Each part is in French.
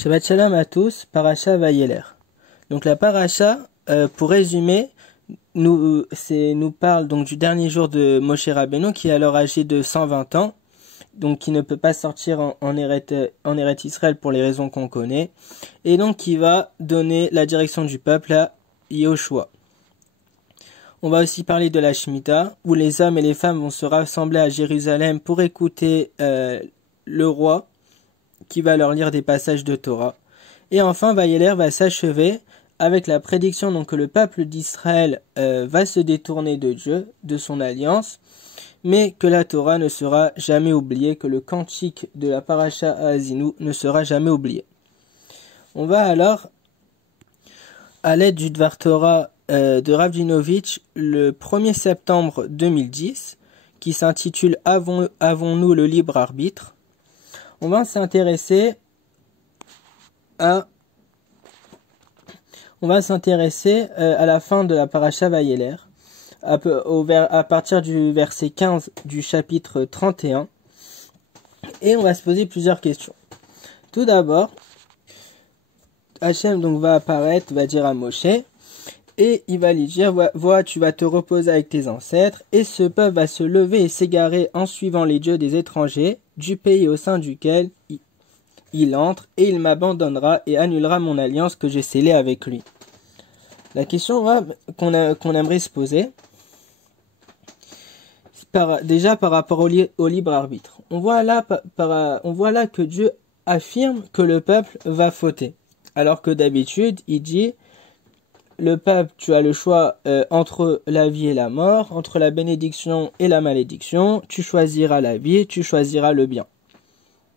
Shabbat Shalom à tous, Paracha Vayeler. Donc la Paracha, pour résumer, nous parle donc du dernier jour de Moshe Rabbeinu qui est alors âgé de 120 ans, donc qui ne peut pas sortir en Eretz Israël pour les raisons qu'on connaît, et donc qui va donner la direction du peuple à Yoshua. On va aussi parler de la Shemitah, où les hommes et les femmes vont se rassembler à Jérusalem pour écouter le roi, qui va leur lire des passages de Torah. Et enfin, Vayeler va s'achever avec la prédiction donc, que le peuple d'Israël va se détourner de Dieu, de son alliance, mais que la Torah ne sera jamais oubliée, que le cantique de la Paracha Haazinu ne sera jamais oublié. On va alors, à l'aide du Dvar Torah de Rav Dinovitch, le 1er septembre 2010, qui s'intitule « Avons-nous le libre arbitre ?» On va s'intéresser à la fin de la Paracha Vayeler, à partir du verset 15 du chapitre 31, et on va se poser plusieurs questions. Tout d'abord, Hachem donc va apparaître, va dire à Moshe, et il va lui dire, vois, tu vas te reposer avec tes ancêtres, et ce peuple va se lever et s'égarer en suivant les dieux des étrangers, du pays au sein duquel il entre, et il m'abandonnera et annulera mon alliance que j'ai scellée avec lui. La question qu'on aimerait se poser, déjà par rapport au libre arbitre. On voit là que Dieu affirme que le peuple va fauter, alors que d'habitude, il dit, le peuple, tu as le choix entre la vie et la mort, entre la bénédiction et la malédiction, tu choisiras la vie, tu choisiras le bien.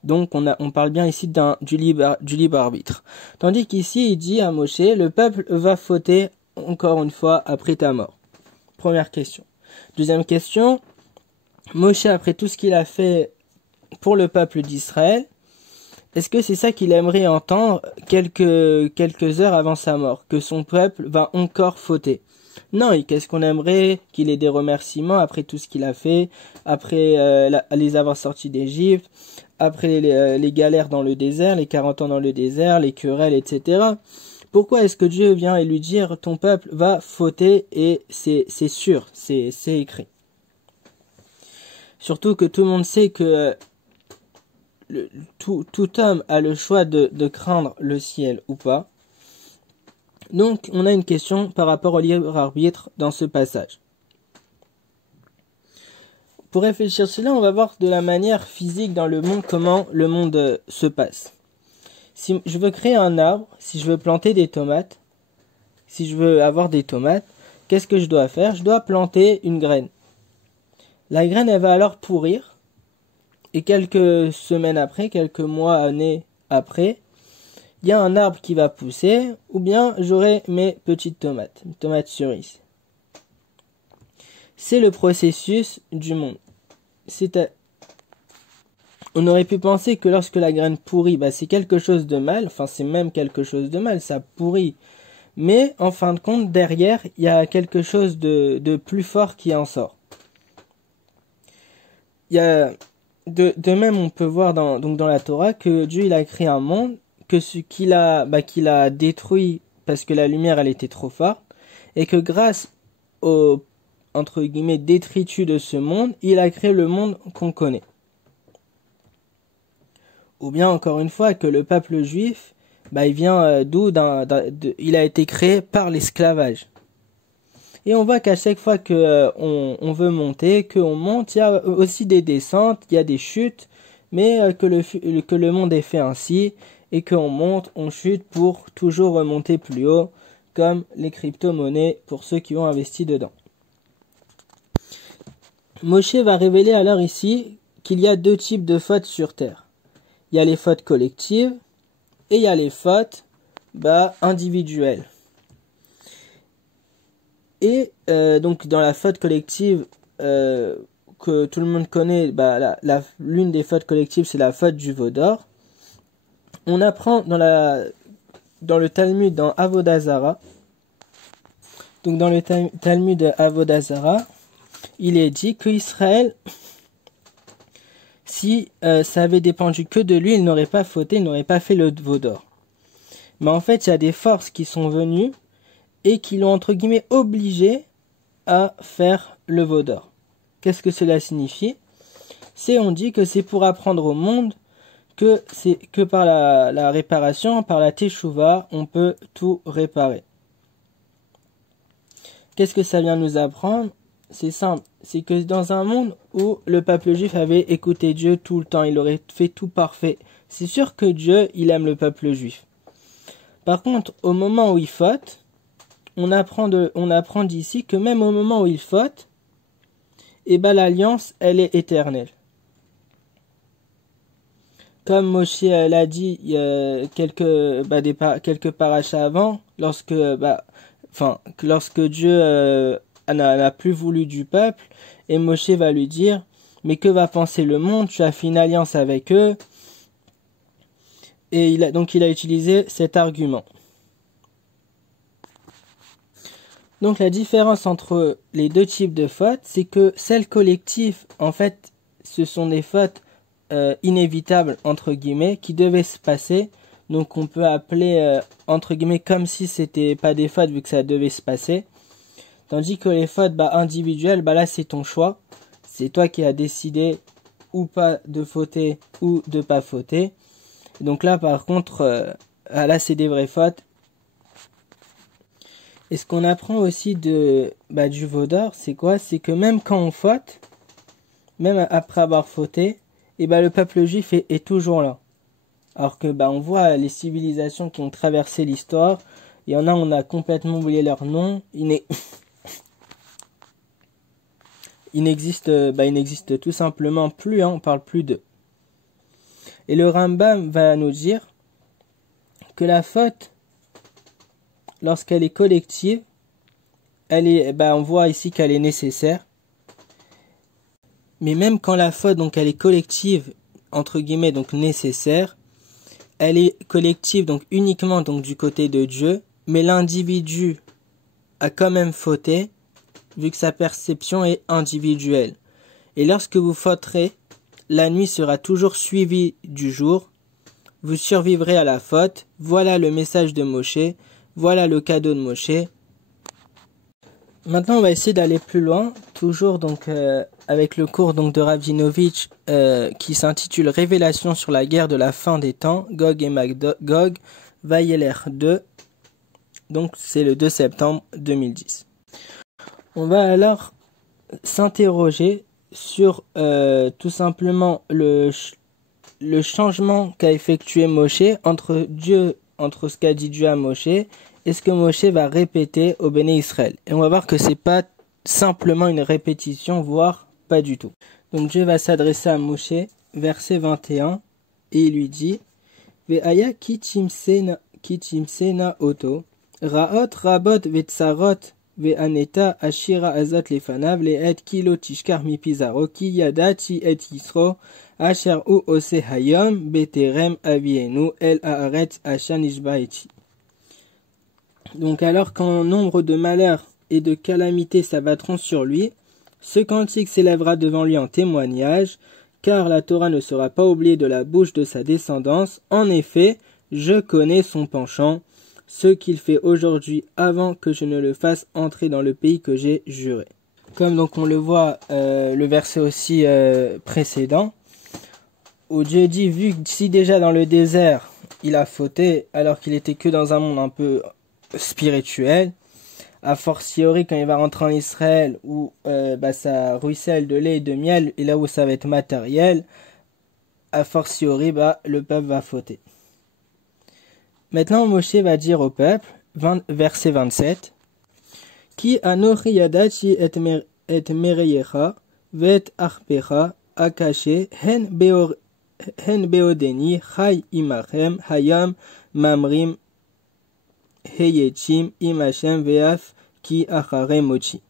Donc on parle bien ici du libre arbitre. Tandis qu'ici il dit à Moshe, le peuple va fauter encore une fois après ta mort. Première question. Deuxième question, Moshe après tout ce qu'il a fait pour le peuple d'Israël, est-ce que c'est ça qu'il aimerait entendre quelques heures avant sa mort, que son peuple va encore fauter? Non, et qu'est-ce qu'on aimerait? Qu'il ait des remerciements après tout ce qu'il a fait, après les avoir sortis d'Égypte, après les galères dans le désert, les 40 ans dans le désert, les querelles, etc. Pourquoi est-ce que Dieu vient et lui dire ton peuple va fauter et c'est sûr, c'est écrit. Surtout que tout le monde sait que tout homme a le choix de craindre le ciel ou pas. Donc, on a une question par rapport au libre arbitre dans ce passage. Pour réfléchir cela, on va voir de la manière physique dans le monde comment le monde se passe. Si je veux créer un arbre, si je veux planter des tomates, si je veux avoir des tomates, qu'est-ce que je dois faire? Je dois planter une graine. La graine, elle va alors pourrir. Et quelques semaines après, quelques mois, années après, il y a un arbre qui va pousser, ou bien j'aurai mes petites tomates, une tomate cerise. C'est le processus du monde. On aurait pu penser que lorsque la graine pourrit, c'est quelque chose de mal, enfin c'est même quelque chose de mal, ça pourrit. Mais en fin de compte, derrière, il y a quelque chose de plus fort qui en sort. Il y a... De même, on peut voir dans la Torah que Dieu il a créé un monde, que ce qu'il a détruit parce que la lumière elle était trop forte, et que grâce au entre guillemets détritus de ce monde, il a créé le monde qu'on connaît. Ou bien encore une fois que le peuple juif, il vient il a été créé par l'esclavage. Et on voit qu'à chaque fois que on veut monter, qu'on monte, il y a aussi des descentes, il y a des chutes, mais que le monde est fait ainsi, et qu'on monte, on chute pour toujours remonter plus haut, comme les crypto-monnaies pour ceux qui ont investi dedans. Moshe va révéler alors ici qu'il y a deux types de fautes sur terre. Il y a les fautes collectives, et il y a les fautes individuelles. Et donc dans la faute collective que tout le monde connaît, l'une des fautes collectives c'est la faute du veau d'or. On apprend dans le Talmud dans Avodah Zara. Donc dans le Talmud de Avodah Zara, il est dit que Israël, si ça avait dépendu que de lui, il n'aurait pas fauté, il n'aurait pas fait le veau d'or. Mais en fait, il y a des forces qui sont venues et qui l'ont entre guillemets obligé à faire le veau d'or. Qu'est-ce que cela signifie? On dit que c'est pour apprendre au monde que par la réparation, par la teshuva, on peut tout réparer. Qu'est-ce que ça vient nous apprendre? C'est simple, c'est que dans un monde où le peuple juif avait écouté Dieu tout le temps, il aurait fait tout parfait, c'est sûr que Dieu, il aime le peuple juif. Par contre, au moment où il faute, on apprend d'ici que même au moment où il faute, l'alliance, elle est éternelle. Comme Moshe l'a dit il y a quelques parachas avant, lorsque Dieu n'a plus voulu du peuple, et Moshe va lui dire, mais que va penser le monde? Tu as fait une alliance avec eux. Et il a utilisé cet argument. Donc la différence entre les deux types de fautes, c'est que celles collectives, en fait, ce sont des fautes inévitables, entre guillemets, qui devaient se passer. Donc on peut appeler, entre guillemets, comme si c'était pas des fautes, vu que ça devait se passer. Tandis que les fautes individuelles, là c'est ton choix. C'est toi qui as décidé ou pas de fauter ou de pas fauter. Donc là par contre, là c'est des vraies fautes. Et ce qu'on apprend aussi du veau d'or, c'est quoi? C'est que même quand on faute, même après avoir fauté, le peuple juif est toujours là. Alors que on voit les civilisations qui ont traversé l'histoire, il y en a, on a complètement oublié leur nom, il n'existe tout simplement plus, on parle plus d'eux. Et le Rambam va nous dire que la faute, lorsqu'elle est collective, on voit ici qu'elle est nécessaire. Mais même quand la faute, donc elle est collective, entre guillemets, donc nécessaire, elle est collective, donc uniquement donc du côté de Dieu, mais l'individu a quand même fauté, vu que sa perception est individuelle. Et lorsque vous fauterez, la nuit sera toujours suivie du jour. Vous survivrez à la faute. Voilà le message de Moshe. Voilà le cadeau de Moshe. Maintenant, on va essayer d'aller plus loin, toujours donc avec le cours donc de Ravdinovitch qui s'intitule Révélation sur la guerre de la fin des temps, Gog et Magog, Vayeler 2. Donc c'est le 2 septembre 2010. On va alors s'interroger sur tout simplement le changement qu'a effectué Moshe entre ce qu'a dit Dieu à Moshe et ce que Moshe va répéter au Béné Israël. Et on va voir que c'est pas simplement une répétition, voire pas du tout. Donc Dieu va s'adresser à Moshe, verset 21, et il lui dit Ve'aya ki timsena oto, ra'ot rabot ve'tsarot ve'aneta ashira azat lefanav le'et kilo tishkar mipizaro ki yadati et yisro asher u ose hayom beterem avienu el haaret ashanishbaeti. Donc alors qu'un nombre de malheurs et de calamités s'abattront sur lui, ce cantique s'élèvera devant lui en témoignage, car la Torah ne sera pas oubliée de la bouche de sa descendance. En effet, je connais son penchant, ce qu'il fait aujourd'hui avant que je ne le fasse entrer dans le pays que j'ai juré. Comme donc on le voit le verset aussi précédent, où Dieu dit, vu que si déjà dans le désert il a fauté alors qu'il était que dans un monde un peu spirituel, a fortiori quand il va rentrer en Israël où ça ruisselle de lait et de miel, et là où ça va être matériel, a fortiori le peuple va fauter. Maintenant Moshe va dire au peuple, verset 27, Ki anochi yadachi et mereyecha vet arpecha akache hen beodeni chay imachem hayam mamrim heyechim imachem veaf ki achare mochi.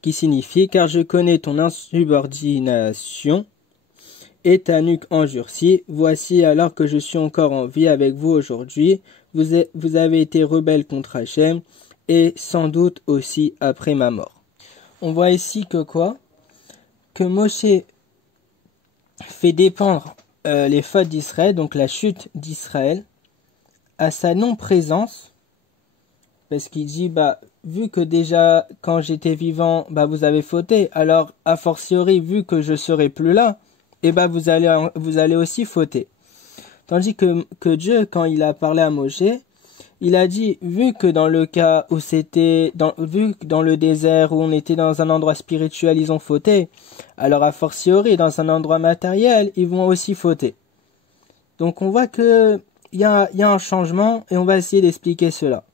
Qui signifie, car je connais ton insubordination et ta nuque endurcie. Voici alors que je suis encore en vie avec vous aujourd'hui. Vous avez été rebelles contre Hachem et sans doute aussi après ma mort. On voit ici que quoi? Que Moshe fait dépendre les fautes d'Israël, donc la chute d'Israël, à sa non-présence, parce qu'il dit, vu que déjà, quand j'étais vivant, vous avez fauté, alors, a fortiori, vu que je serai plus là, vous allez aussi fauter. Tandis que Dieu, quand il a parlé à Moshe, il a dit, vu que dans le cas où vu que dans le désert où on était dans un endroit spirituel, ils ont fauté, alors a fortiori, dans un endroit matériel, ils vont aussi fauter. Donc on voit que il y a un changement et on va essayer d'expliquer cela.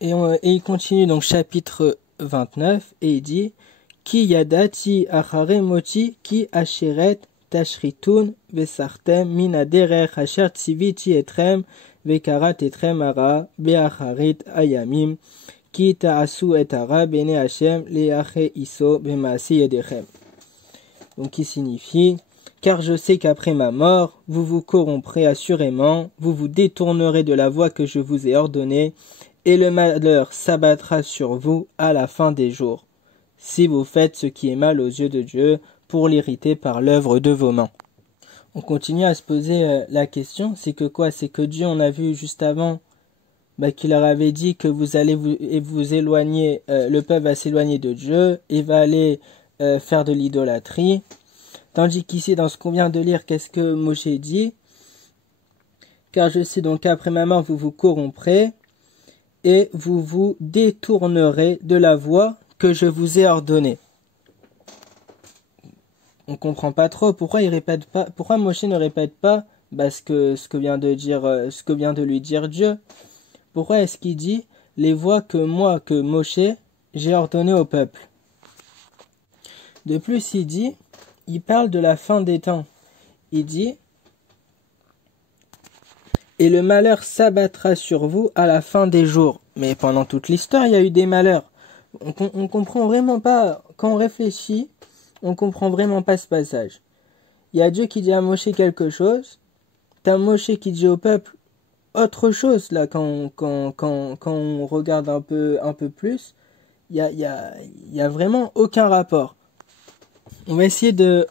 Et il continue donc chapitre 29 et il dit, Ki yadati achare moti ki asheret tashritun vesartem min aderer asher tziviti etrem vekarat etrem ara beacharit ayamim ki ta'asu et ara bene Hashem leache iso bemaasi yedechem. Donc qui signifie, car je sais qu'après ma mort, vous vous corromprez assurément, vous vous détournerez de la voie que je vous ai ordonnée, et le malheur s'abattra sur vous à la fin des jours, si vous faites ce qui est mal aux yeux de Dieu, pour l'irriter par l'œuvre de vos mains. On continue à se poser la question, c'est que quoi? C'est que Dieu, on a vu juste avant, qu'il leur avait dit que vous allez vous éloigner, le peuple va s'éloigner de Dieu, et va aller faire de l'idolâtrie. Tandis qu'ici, dans ce qu'on vient de lire, qu'est-ce que Moshe dit? Car je sais donc qu'après ma mort, vous vous corromprez, et vous vous détournerez de la voie que je vous ai ordonnée. On comprend pas trop pourquoi Moshe ne répète pas ce que vient de lui dire Dieu. Pourquoi est-ce qu'il dit les voies que Moshe, j'ai ordonnées au peuple? De plus, il parle de la fin des temps. Il dit, et le malheur s'abattra sur vous à la fin des jours. Mais pendant toute l'histoire, il y a eu des malheurs. On comprend vraiment pas, quand on réfléchit, on comprend vraiment pas ce passage. Il y a Dieu qui dit à Moshe quelque chose, t'as Moshe qui dit au peuple autre chose, là, quand on regarde un peu plus, il y a vraiment aucun rapport. On va essayer de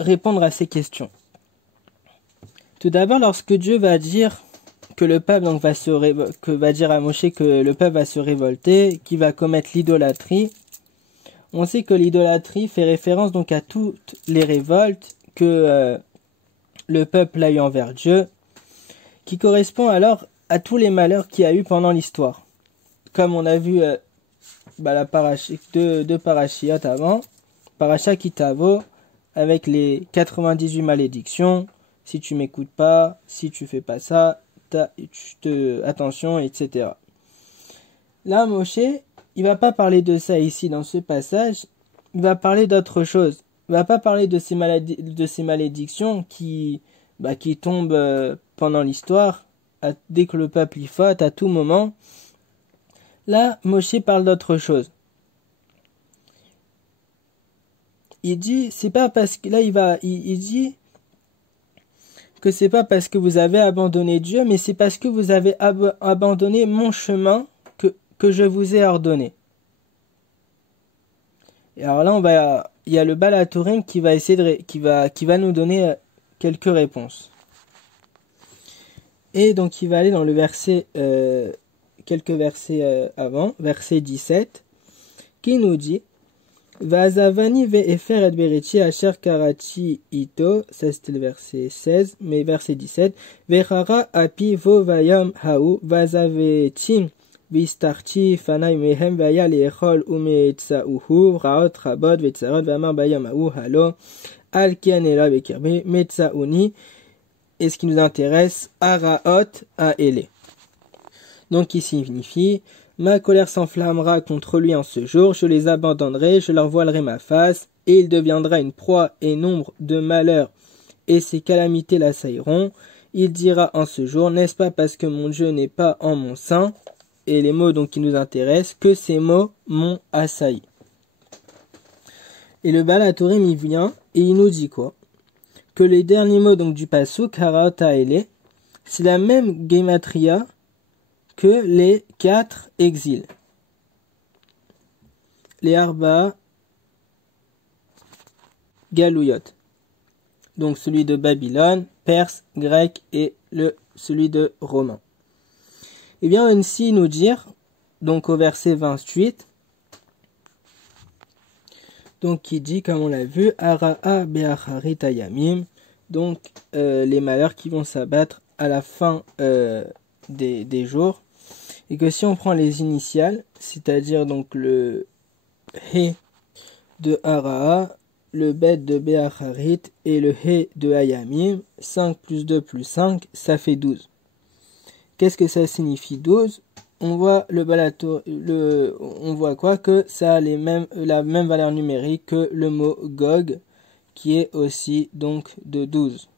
répondre à ces questions. Tout d'abord, lorsque Dieu va dire que le peuple va dire à Moshe que le peuple va se révolter, qu'il va commettre l'idolâtrie, on sait que l'idolâtrie fait référence donc à toutes les révoltes que le peuple a eu envers Dieu, qui correspond alors à tous les malheurs qu'il y a eu pendant l'histoire. Comme on a vu la deux parachiotes avant, Parashat Kitavo, avec les 98 malédictions, si tu m'écoutes pas, si tu fais pas ça, attention, etc. Là, Moshe, il va pas parler de ça ici dans ce passage, il va parler d'autre chose. Il va pas parler de ces malédictions qui tombent pendant l'histoire, dès que le peuple y faute, à tout moment. Là, Moshe parle d'autre chose. Il dit, c'est pas parce que là il dit que c'est pas parce que vous avez abandonné Dieu, mais c'est parce que vous avez abandonné mon chemin que je vous ai ordonné. Et alors là, il y a le Baal HaTurim qui va essayer qui va nous donner quelques réponses. Et donc il va aller dans le verset, quelques versets avant, verset 17, qui nous dit Vazavani ve'efer et beriti asher karati ito, ça c'était le verset 16, mais verset 17, Vechara api vo vayam haou, vazavetim vistarti fanai mehem vaya leechol umeetsauhu, raot rabot vetzarot vamar bayam haou halo, al kianela vekirbe, metsauni, et ce qui nous intéresse, araot aele. Donc qui signifie ma colère s'enflammera contre lui en ce jour, je les abandonnerai, je leur voilerai ma face, et il deviendra une proie et nombre de malheurs, et ses calamités l'assailleront. Il dira en ce jour, n'est-ce pas parce que mon Dieu n'est pas en mon sein, et les mots donc qui nous intéressent, que ces mots m'ont assailli. Et le Baal HaTurim il vient, et il nous dit quoi? Que les derniers mots donc du pasuk, haraot ha'ele, c'est la même gematria que les 4 exils. Les Arba Galouyot. Donc celui de Babylone, Perse, Grec et celui de Romains. Et bien ainsi nous dire, donc au verset 28, donc qui dit, comme on l'a vu, Ara'a be'acharit ayamim, donc les malheurs qui vont s'abattre à la fin des jours, et que si on prend les initiales, c'est-à-dire donc le He de Ara'a, le Bet de Be'acharit et le He de Ayamim, 5 plus 2 plus 5, ça fait 12. Qu'est-ce que ça signifie 12? On voit on voit quoi? Que ça a la même valeur numérique que le mot Gog, qui est aussi donc de 12.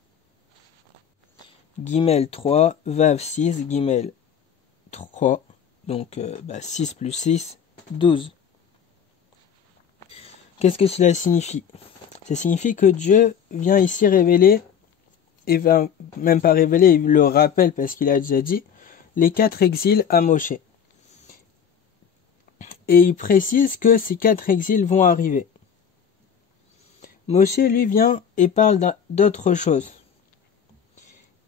Gimel 3, Vav 6, Gimel 3, donc 6 plus 6, 12. Qu'est-ce que cela signifie? Ça signifie que Dieu vient ici révéler, et va même pas révéler, il le rappelle parce qu'il a déjà dit, les 4 exils à Moshe. Et il précise que ces 4 exils vont arriver. Moshe, lui, vient et parle d'autre chose.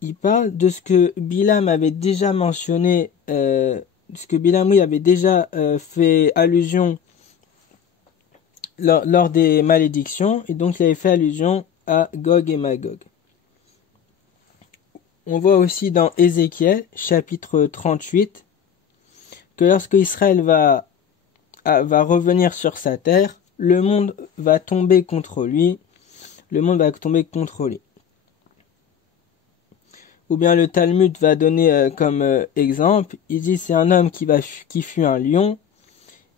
Il parle de ce que Bilam avait déjà mentionné, ce que Bilam avait déjà fait allusion lors des malédictions, et donc il avait fait allusion à Gog et Magog. On voit aussi dans Ézéchiel, chapitre 38, que lorsque Israël va revenir sur sa terre, le monde va tomber contre lui. Le monde va tomber contre lui. Ou bien le Talmud va donner comme exemple, il dit c'est un homme qui fut un lion,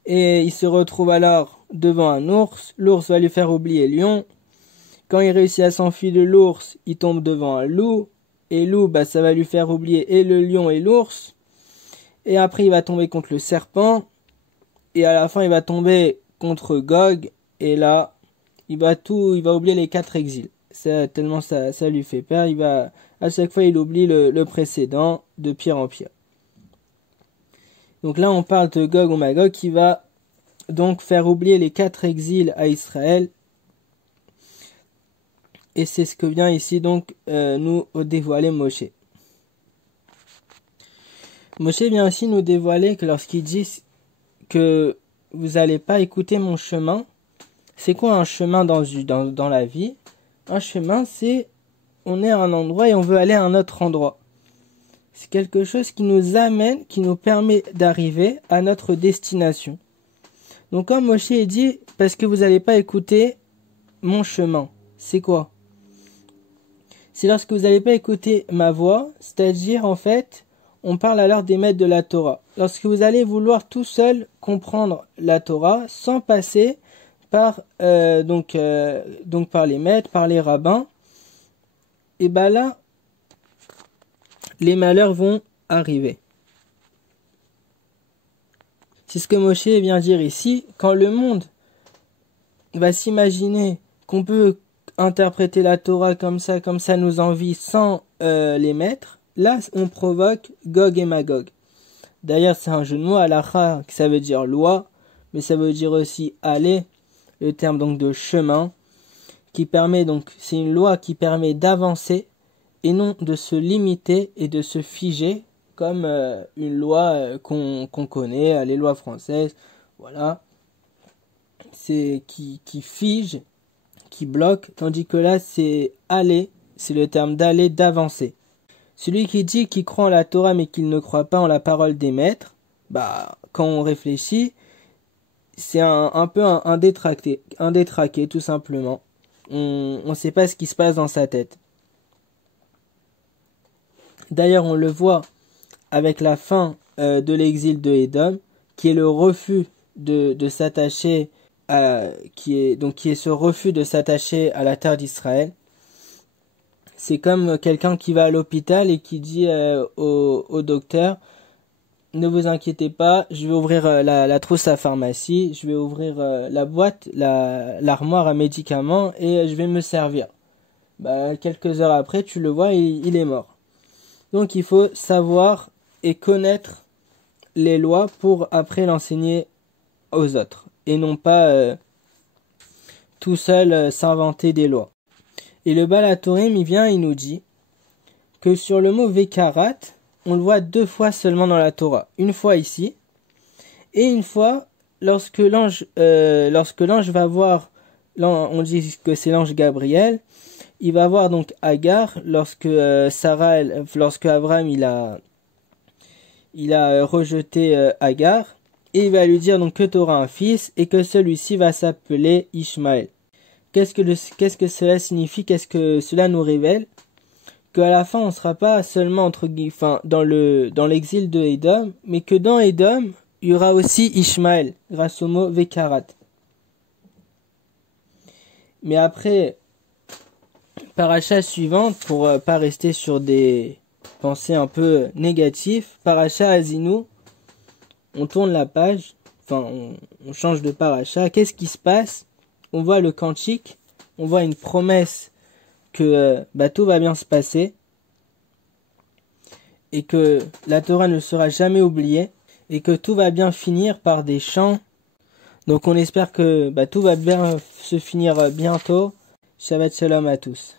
et il se retrouve alors devant un ours. L'ours va lui faire oublier le lion. Quand il réussit à s'enfuir de l'ours, il tombe devant un loup. Et loup, ça va lui faire oublier et le lion et l'ours. Et après, il va tomber contre le serpent. Et à la fin, il va tomber contre Gog. Et là, il va oublier les 4 exils. Tellement ça lui fait peur. À chaque fois, il oublie le précédent de pire en pire. Donc là, on parle de Gog ou Magog qui va donc faire oublier les 4 exils à Israël. Et c'est ce que vient ici donc nous dévoiler Moshe. Moshe vient aussi nous dévoiler que lorsqu'il dit que vous n'allez pas écouter mon chemin, c'est quoi un chemin dans la vie? Un chemin, c'est on est à un endroit et on veut aller à un autre endroit. C'est quelque chose qui nous amène, qui nous permet d'arriver à notre destination. Donc comme Moshe dit, parce que vous n'allez pas écouter mon chemin, c'est quoi? C'est lorsque vous n'allez pas écouter ma voix, c'est-à-dire en fait, on parle alors des maîtres de la Torah. Lorsque vous allez vouloir tout seul comprendre la Torah sans passer par donc par les maîtres, par les rabbins, et là, les malheurs vont arriver. C'est ce que Moshe vient dire ici. Quand le monde va s'imaginer qu'on peut interpréter la Torah comme ça nous envie sans les maîtres, là on provoque Gog et Magog. D'ailleurs c'est un jeu de mots, halakha, que ça veut dire loi, mais ça veut dire aussi aller, le terme donc de chemin, qui permet donc, c'est une loi qui permet d'avancer et non de se limiter et de se figer comme une loi qu'on connaît, les lois françaises, voilà, c'est qui fige, qui bloque, tandis que là c'est aller, c'est le terme d'aller, d'avancer. Celui qui dit qu'il croit en la Torah mais qu'il ne croit pas en la parole des maîtres, quand on réfléchit, c'est un peu un détraqué tout simplement. On ne sait pas ce qui se passe dans sa tête. D'ailleurs on le voit avec la fin de l'exil de Édom, qui est le refus de s'attacher qui est ce refus de s'attacher à la terre d'Israël. C'est comme quelqu'un qui va à l'hôpital et qui dit au docteur, ne vous inquiétez pas, je vais ouvrir la trousse à pharmacie, je vais ouvrir la boîte, l'armoire à médicaments et je vais me servir. Quelques heures après, tu le vois, il est mort. Donc il faut savoir et connaître les lois pour après l'enseigner aux autres. Et non pas tout seul s'inventer des lois. Et le Baal HaTurim, il nous dit que sur le mot Vekarat, on le voit 2 fois seulement dans la Torah. Une fois ici, et une fois lorsque l'ange va voir, on dit que c'est l'ange Gabriel, il va voir donc Agar lorsque lorsque Abraham il a rejeté Agar, et il va lui dire donc que tu auras un fils et que celui-ci va s'appeler Ishmaël. Qu'est-ce que cela signifie? Qu'est-ce que cela nous révèle? Qu'à la fin on ne sera pas seulement dans l'exil de Édom, mais que dans Édom il y aura aussi Ishmaël grâce au mot Vekarat. Mais après, paracha suivante, pour pas rester sur des pensées un peu négatives, paracha Azinu, on tourne la page, on change de paracha. Qu'est-ce qui se passe? On voit le cantique, on voit une promesse que tout va bien se passer et que la Torah ne sera jamais oubliée et que tout va bien finir par des chants. Donc on espère que tout va bien se finir bientôt. Shabbat shalom à tous.